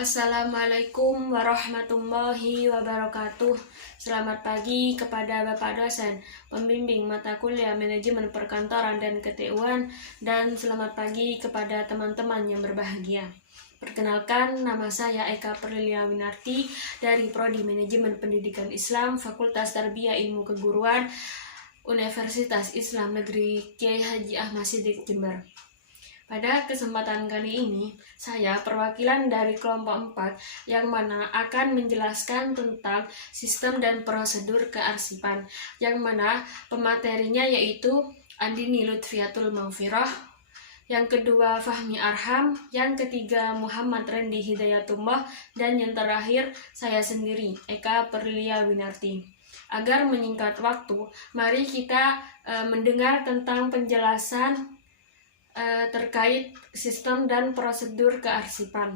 Assalamualaikum warahmatullahi wabarakatuh. Selamat pagi kepada Bapak dosen, pembimbing mata kuliah manajemen perkantoran dan KTUan, dan selamat pagi kepada teman-teman yang berbahagia. Perkenalkan, nama saya Eka Perlilia Winarti dari Prodi Manajemen Pendidikan Islam, Fakultas Tarbiyah Ilmu Keguruan, Universitas Islam Negeri Kiai Haji Ahmad Siddiq Jember. Pada kesempatan kali ini, saya perwakilan dari kelompok 4 yang mana akan menjelaskan tentang sistem dan prosedur kearsipan, yang mana pematerinya yaitu Andini Lutfiatul Maghfirah, yang kedua Fahmi Arham, yang ketiga Muhammad Rendi Hidayatullah, dan yang terakhir saya sendiri, Eka Perlilia Winarti. Agar menyingkat waktu, mari kita mendengar tentang penjelasan terkait sistem dan prosedur kearsipan.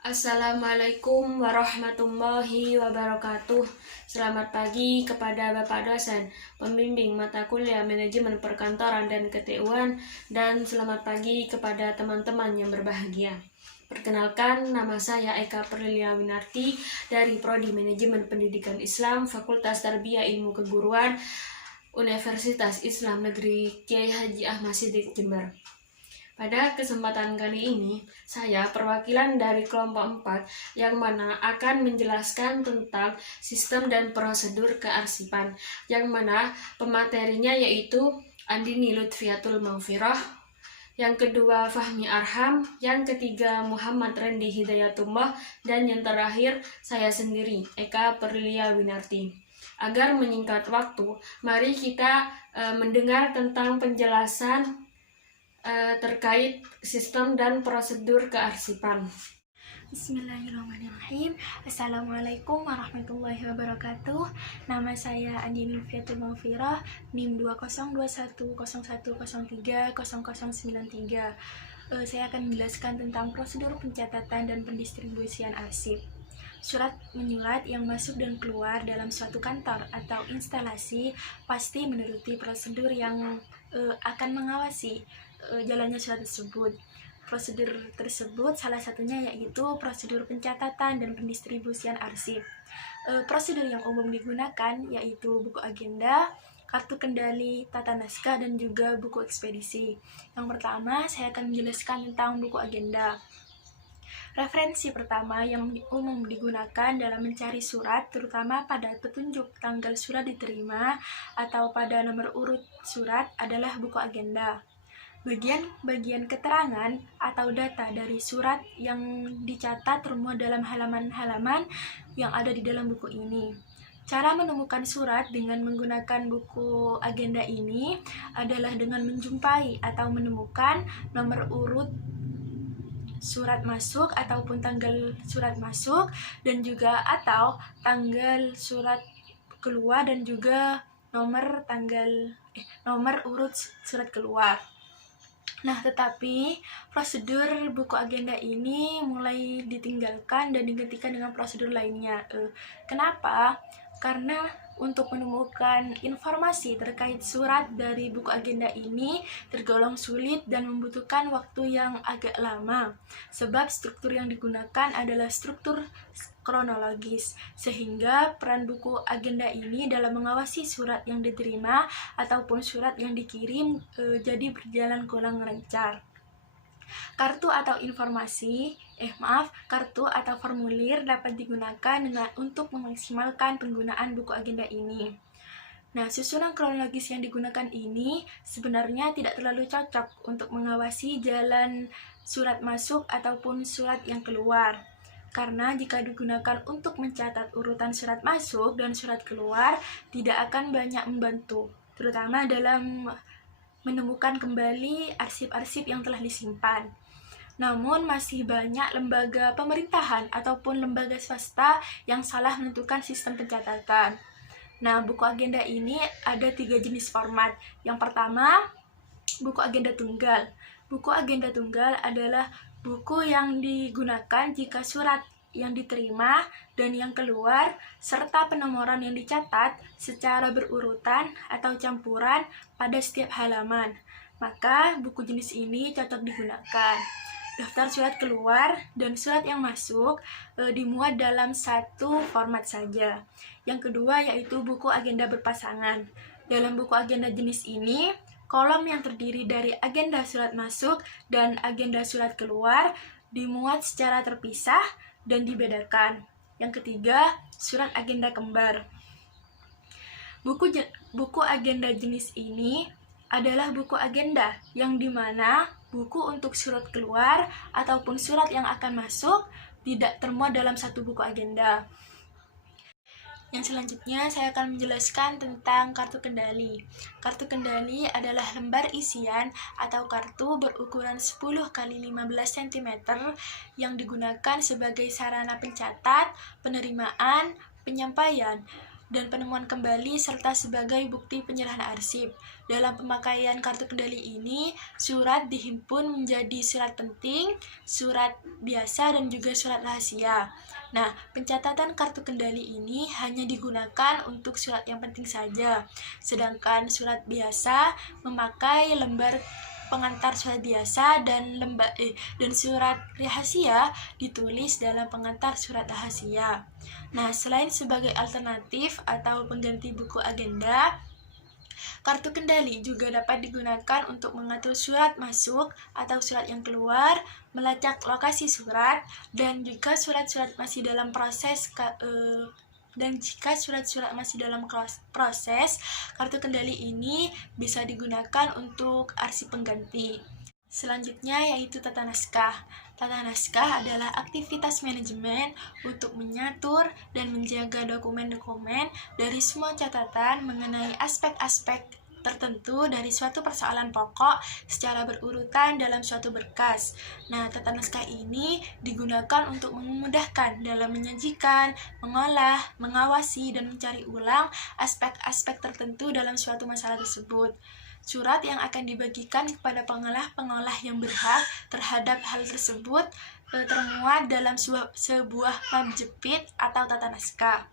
Assalamualaikum warahmatullahi wabarakatuh. Selamat pagi kepada Bapak dosen, pembimbing mata kuliah manajemen perkantoran dan KTUan, dan selamat pagi kepada teman-teman yang berbahagia. Perkenalkan, nama saya Eka Perlilia Winarti dari Prodi Manajemen Pendidikan Islam, Fakultas Tarbiyah Ilmu Keguruan, Universitas Islam Negeri Kiai Haji Ahmad Siddiq Jember. Pada kesempatan kali ini, saya perwakilan dari kelompok 4 yang mana akan menjelaskan tentang sistem dan prosedur kearsipan, yang mana pematerinya yaitu Andini Lutfiatul Maghfirah, yang kedua Fahmi Arham, yang ketiga Muhammad Rendi Hidayatullah, dan yang terakhir saya sendiri, Eka Perlilia Winarti. Agar menyingkat waktu, mari kita mendengar tentang penjelasan terkait sistem dan prosedur kearsipan. Bismillahirrahmanirrahim. Assalamualaikum warahmatullahi wabarakatuh. Nama saya Andini Lutfiatul Maghfirah, NIM 202101030093. Saya akan menjelaskan tentang prosedur pencatatan dan pendistribusian arsip. Surat menyurat yang masuk dan keluar dalam suatu kantor atau instalasi pasti menuruti prosedur yang akan mengawasi jalannya surat tersebut. Prosedur tersebut salah satunya yaitu prosedur pencatatan dan pendistribusian arsip. Prosedur yang umum digunakan yaitu buku agenda, kartu kendali, tata naskah, dan juga buku ekspedisi. Yang pertama, saya akan menjelaskan tentang buku agenda. Referensi pertama yang umum digunakan dalam mencari surat, terutama pada petunjuk tanggal surat diterima atau pada nomor urut surat, adalah buku agenda. Bagian-bagian keterangan atau data dari surat yang dicatat termuat dalam halaman-halaman yang ada di dalam buku ini. Cara menemukan surat dengan menggunakan buku agenda ini adalah dengan menjumpai atau menemukan nomor urut surat masuk ataupun tanggal surat masuk, dan juga atau tanggal surat keluar dan juga nomor urut surat keluar. Nah, tetapi prosedur buku agenda ini mulai ditinggalkan dan digantikan dengan prosedur lainnya. Kenapa? Karena untuk menemukan informasi terkait surat dari buku agenda ini tergolong sulit dan membutuhkan waktu yang agak lama, sebab struktur yang digunakan adalah struktur kronologis, sehingga peran buku agenda ini dalam mengawasi surat yang diterima ataupun surat yang dikirim jadi berjalan kurang lancar. Kartu atau formulir dapat digunakan untuk memaksimalkan penggunaan buku agenda ini. Nah, susunan kronologis yang digunakan ini sebenarnya tidak terlalu cocok untuk mengawasi jalan surat masuk ataupun surat yang keluar. Karena jika digunakan untuk mencatat urutan surat masuk dan surat keluar, tidak akan banyak membantu, terutama dalam menemukan kembali arsip-arsip yang telah disimpan. Namun masih banyak lembaga pemerintahan ataupun lembaga swasta yang salah menentukan sistem pencatatan. Nah, buku agenda ini ada 3 jenis format. Yang pertama, buku agenda tunggal. Buku agenda tunggal adalah buku yang digunakan jika surat yang diterima dan yang keluar serta penomoran yang dicatat secara berurutan atau campuran pada setiap halaman. Maka buku jenis ini cocok digunakan. daftar surat keluar dan surat yang masuk dimuat dalam satu format saja. Yang kedua yaitu buku agenda berpasangan. Dalam buku agenda jenis ini, kolom yang terdiri dari agenda surat masuk dan agenda surat keluar dimuat secara terpisah dan dibedakan. Yang ketiga, surat agenda kembar. Buku agenda jenis ini adalah buku agenda yang dimana buku untuk surat keluar ataupun surat yang akan masuk tidak termuat dalam satu buku agenda. Yang selanjutnya saya akan menjelaskan tentang kartu kendali. Kartu kendali adalah lembar isian atau kartu berukuran 10 x 15 cm yang digunakan sebagai sarana pencatat, penerimaan, penyampaian, dan penemuan kembali serta sebagai bukti penyerahan arsip. Dalam pemakaian kartu kendali ini, surat dihimpun menjadi surat penting, surat biasa, dan juga surat rahasia. Nah, pencatatan kartu kendali ini hanya digunakan untuk surat yang penting saja, sedangkan surat biasa memakai lembar pengantar surat biasa dan surat rahasia ditulis dalam pengantar surat rahasia. Nah, selain sebagai alternatif atau pengganti buku agenda, kartu kendali juga dapat digunakan untuk mengatur surat masuk atau surat yang keluar, melacak lokasi surat, dan juga surat-surat masih dalam proses dan jika surat-surat masih dalam proses, kartu kendali ini bisa digunakan untuk arsip pengganti. Selanjutnya yaitu tata naskah. Tata naskah adalah aktivitas manajemen untuk menyatur dan menjaga dokumen-dokumen dari semua catatan mengenai aspek-aspek tertentu dari suatu persoalan pokok secara berurutan dalam suatu berkas. Nah, tata naskah ini digunakan untuk memudahkan dalam menyajikan, mengolah, mengawasi, dan mencari ulang aspek-aspek tertentu dalam suatu masalah tersebut. Surat yang akan dibagikan kepada pengolah yang berhak terhadap hal tersebut termuat dalam sebuah bab jepit atau tata naskah.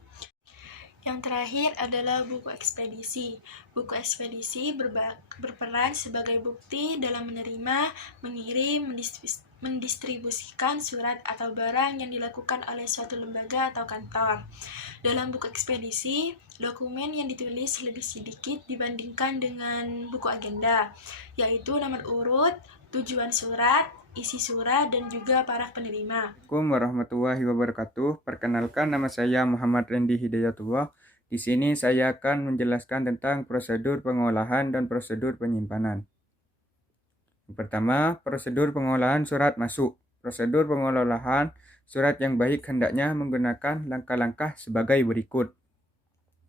Yang terakhir adalah buku ekspedisi. Buku ekspedisi berperan sebagai bukti dalam menerima, mengirim, mendistribusikan surat atau barang yang dilakukan oleh suatu lembaga atau kantor. Dalam buku ekspedisi, dokumen yang ditulis lebih sedikit dibandingkan dengan buku agenda, yaitu nomor urut, tujuan surat, isi surat, dan juga para penerima. Assalamualaikum warahmatullahi wabarakatuh. Perkenalkan, nama saya Muhammad Rendi Hidayatullah. Di sini saya akan menjelaskan tentang prosedur pengolahan dan prosedur penyimpanan. Yang pertama, prosedur pengolahan surat masuk. Prosedur pengolahan surat yang baik hendaknya menggunakan langkah-langkah sebagai berikut.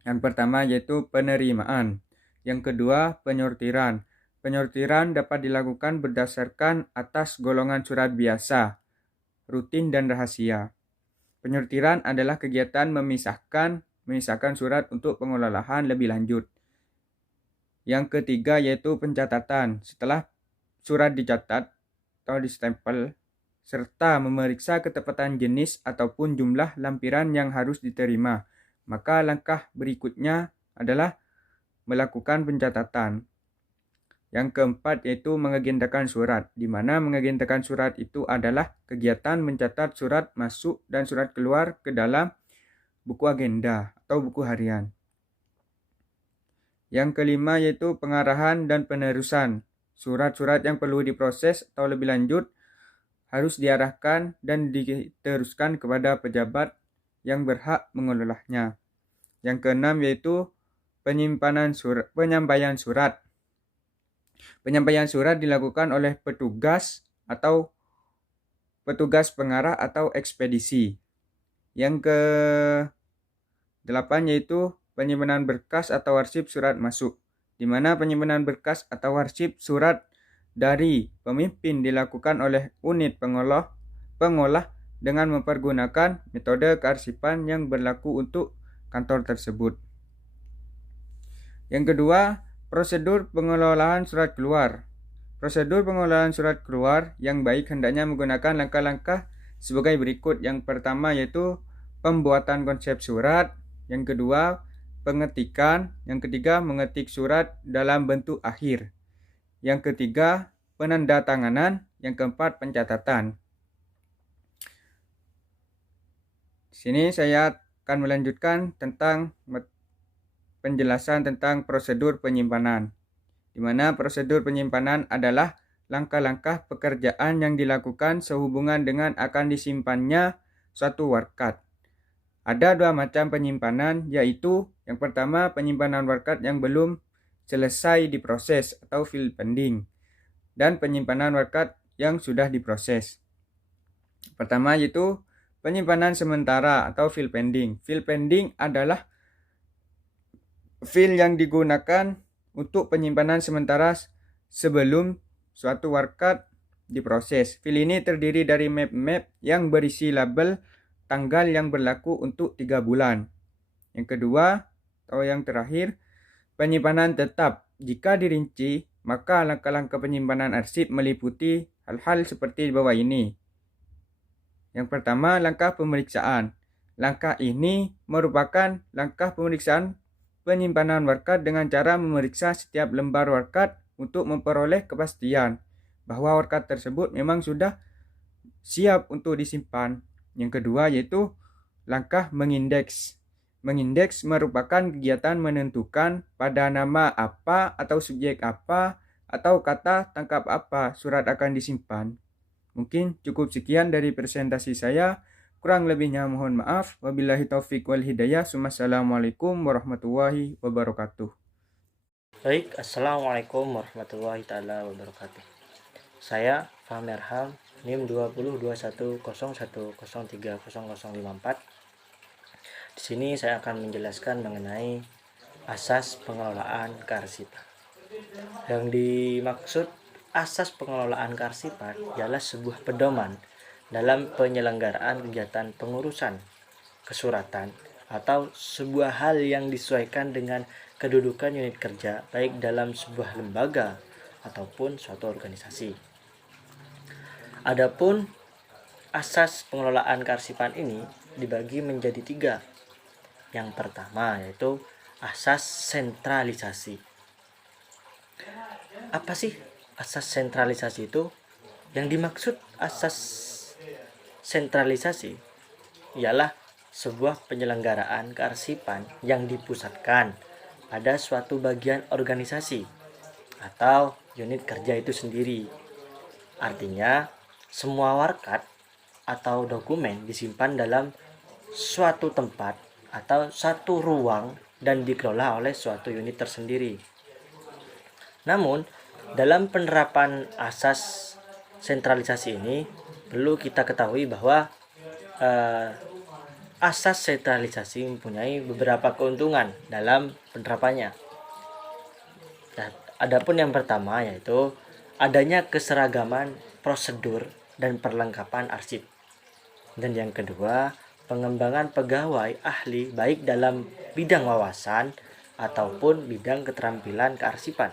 Yang pertama yaitu penerimaan. Yang kedua, penyortiran. Penyortiran dapat dilakukan berdasarkan atas golongan surat biasa, rutin, dan rahasia. Penyortiran adalah kegiatan memisahkan surat untuk pengolahan lebih lanjut. Yang ketiga yaitu pencatatan. Setelah surat dicatat atau distempel, serta memeriksa ketepatan jenis ataupun jumlah lampiran yang harus diterima, maka langkah berikutnya adalah melakukan pencatatan. Yang keempat yaitu mengagendakan surat, di mana mengagendakan surat itu adalah kegiatan mencatat surat masuk dan surat keluar ke dalam buku agenda atau buku harian. Yang kelima yaitu pengarahan dan penerusan. Surat-surat yang perlu diproses atau lebih lanjut harus diarahkan dan diteruskan kepada pejabat yang berhak mengelolanya. Yang keenam yaitu penyampaian surat. Penyampaian surat dilakukan oleh petugas atau petugas pengarah atau ekspedisi. Yang ke-8 yaitu penyimpanan berkas atau arsip surat masuk, di mana penyimpanan berkas atau arsip surat dari pemimpin dilakukan oleh unit pengolah dengan mempergunakan metode kearsipan yang berlaku untuk kantor tersebut. Yang kedua, prosedur pengelolaan surat keluar. Prosedur pengelolaan surat keluar yang baik hendaknya menggunakan langkah-langkah sebagai berikut. Yang pertama yaitu pembuatan konsep surat. Yang kedua, pengetikan. Yang ketiga, mengetik surat dalam bentuk akhir. Yang ketiga, penandatanganan, yang keempat pencatatan. Di sini saya akan melanjutkan tentang penjelasan tentang prosedur penyimpanan, di mana prosedur penyimpanan adalah langkah-langkah pekerjaan yang dilakukan sehubungan dengan akan disimpannya suatu warkat. Ada dua macam penyimpanan, yaitu yang pertama penyimpanan warkat yang belum selesai diproses atau field pending, dan penyimpanan warkat yang sudah diproses. Pertama yaitu penyimpanan sementara atau field pending. Field pending adalah file yang digunakan untuk penyimpanan sementara sebelum suatu warkat diproses. File ini terdiri dari map-map yang berisi label tanggal yang berlaku untuk 3 bulan. Yang kedua atau yang terakhir, penyimpanan tetap. Jika dirinci, maka langkah-langkah penyimpanan arsip meliputi hal-hal seperti di bawah ini. Yang pertama, langkah pemeriksaan. Langkah ini merupakan langkah pemeriksaan penyimpanan warkat dengan cara memeriksa setiap lembar warkat untuk memperoleh kepastian bahwa warkat tersebut memang sudah siap untuk disimpan. Yang kedua yaitu langkah mengindeks. Mengindeks merupakan kegiatan menentukan pada nama apa atau subjek apa atau kata tangkap apa surat akan disimpan. Mungkin cukup sekian dari presentasi saya. Kurang lebihnya mohon maaf. Wabillahi taufik wal hidayah. Assalamualaikum warahmatullahi wabarakatuh. Baik, Assalamualaikum warahmatullahi taala wabarakatuh. Saya Fahmi Arham, NIM 202101030054. Di sini saya akan menjelaskan mengenai asas pengelolaan kearsipan. Yang dimaksud asas pengelolaan kearsipan adalah sebuah pedoman dalam penyelenggaraan kegiatan pengurusan kesuratan atau sebuah hal yang disesuaikan dengan kedudukan unit kerja baik dalam sebuah lembaga ataupun suatu organisasi. Adapun asas pengelolaan kearsipan ini dibagi menjadi 3. Yang pertama yaitu asas sentralisasi. Apa sih asas sentralisasi itu? Yang dimaksud asas sentralisasi ialah sebuah penyelenggaraan kearsipan yang dipusatkan pada suatu bagian organisasi atau unit kerja itu sendiri. Artinya, semua warkat atau dokumen disimpan dalam suatu tempat atau satu ruang dan dikelola oleh suatu unit tersendiri. Namun, dalam penerapan asas sentralisasi ini perlu kita ketahui bahwa asas sentralisasi mempunyai beberapa keuntungan dalam penerapannya. Nah, adapun yang pertama yaitu adanya keseragaman prosedur dan perlengkapan arsip. Dan yang kedua, pengembangan pegawai ahli baik dalam bidang wawasan ataupun bidang keterampilan kearsipan.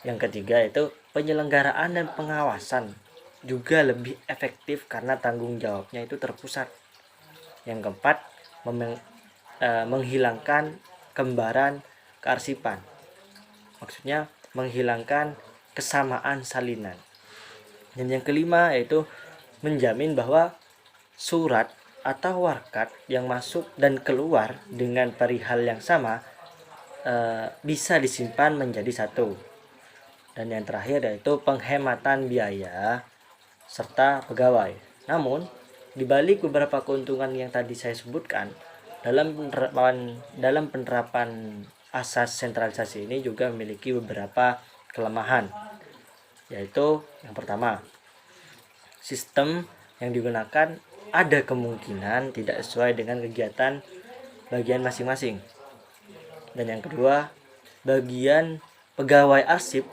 Yang ketiga yaitu penyelenggaraan dan pengawasan juga lebih efektif karena tanggung jawabnya itu terpusat. Yang keempat, menghilangkan kembaran kearsipan. Maksudnya menghilangkan kesamaan salinan. Dan yang kelima yaitu menjamin bahwa surat atau warkat yang masuk dan keluar dengan perihal yang sama bisa disimpan menjadi satu. Dan yang terakhir yaitu penghematan biaya serta pegawai. Namun, di balik beberapa keuntungan yang tadi saya sebutkan, dalam penerapan asas sentralisasi ini juga memiliki beberapa kelemahan. Yaitu yang pertama, sistem yang digunakan ada kemungkinan tidak sesuai dengan kegiatan bagian masing-masing. Dan yang kedua, bagian pegawai arsip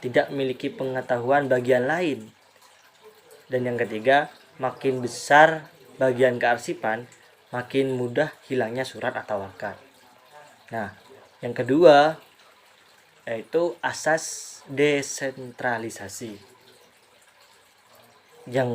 tidak memiliki pengetahuan bagian lain. Dan yang ketiga, makin besar bagian kearsipan, makin mudah hilangnya surat atau warkat. Nah, yang kedua yaitu asas desentralisasi yang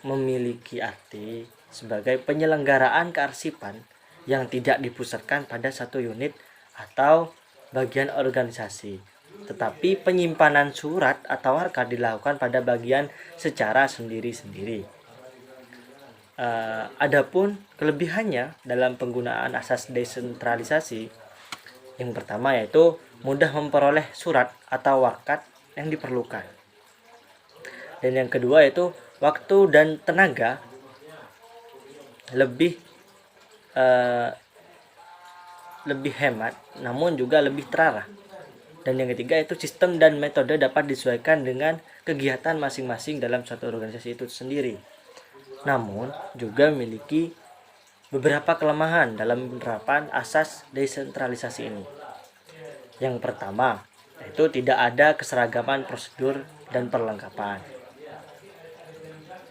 memiliki arti sebagai penyelenggaraan kearsipan yang tidak dipusatkan pada satu unit atau bagian organisasi, tetapi penyimpanan surat atau harkat dilakukan pada bagian secara sendiri-sendiri. Adapun kelebihannya dalam penggunaan asas desentralisasi, yang pertama yaitu mudah memperoleh surat atau wakat yang diperlukan. Dan yang kedua yaitu waktu dan tenaga lebih hemat, namun juga lebih terarah. Dan yang ketiga yaitu sistem dan metode dapat disesuaikan dengan kegiatan masing-masing dalam suatu organisasi itu sendiri. Namun juga memiliki beberapa kelemahan dalam penerapan asas desentralisasi ini. Yang pertama, yaitu tidak ada keseragaman prosedur dan perlengkapan.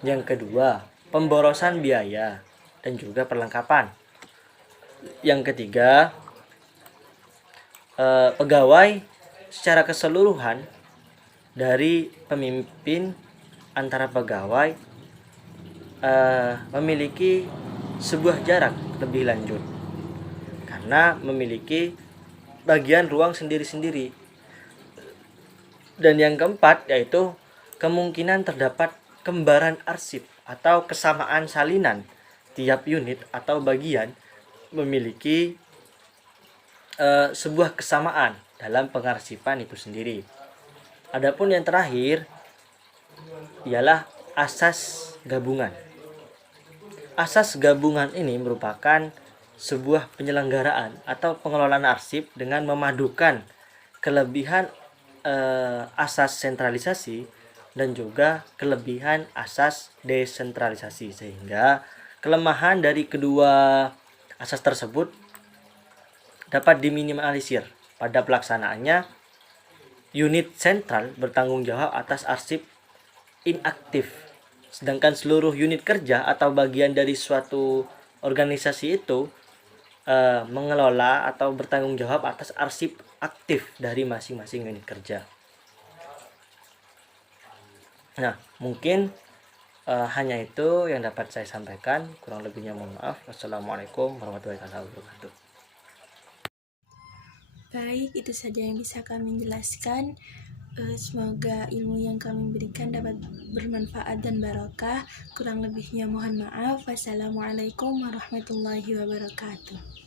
Yang kedua, pemborosan biaya dan juga perlengkapan. Yang ketiga, pegawai secara keseluruhan dari pemimpin antara pegawai memiliki sebuah jarak lebih lanjut karena memiliki bagian ruang sendiri-sendiri. Dan yang keempat yaitu kemungkinan terdapat kembaran arsip atau kesamaan salinan. Tiap unit atau bagian memiliki sebuah kesamaan dalam pengarsipan itu sendiri. Adapun yang terakhir ialah asas gabungan. Asas gabungan ini merupakan sebuah penyelenggaraan atau pengelolaan arsip dengan memadukan kelebihan asas sentralisasi dan juga kelebihan asas desentralisasi, sehingga kelemahan dari kedua asas tersebut dapat diminimalisir. Pada pelaksanaannya, unit sentral bertanggung jawab atas arsip inaktif, sedangkan seluruh unit kerja atau bagian dari suatu organisasi itu mengelola atau bertanggung jawab atas arsip aktif dari masing-masing unit kerja. Nah, mungkin hanya itu yang dapat saya sampaikan. Kurang lebihnya mohon maaf. Wassalamualaikum warahmatullahi wabarakatuh. Baik, itu saja yang bisa kami jelaskan. Semoga ilmu yang kami berikan dapat bermanfaat dan barokah. Kurang lebihnya mohon maaf. Wassalamualaikum warahmatullahi wabarakatuh.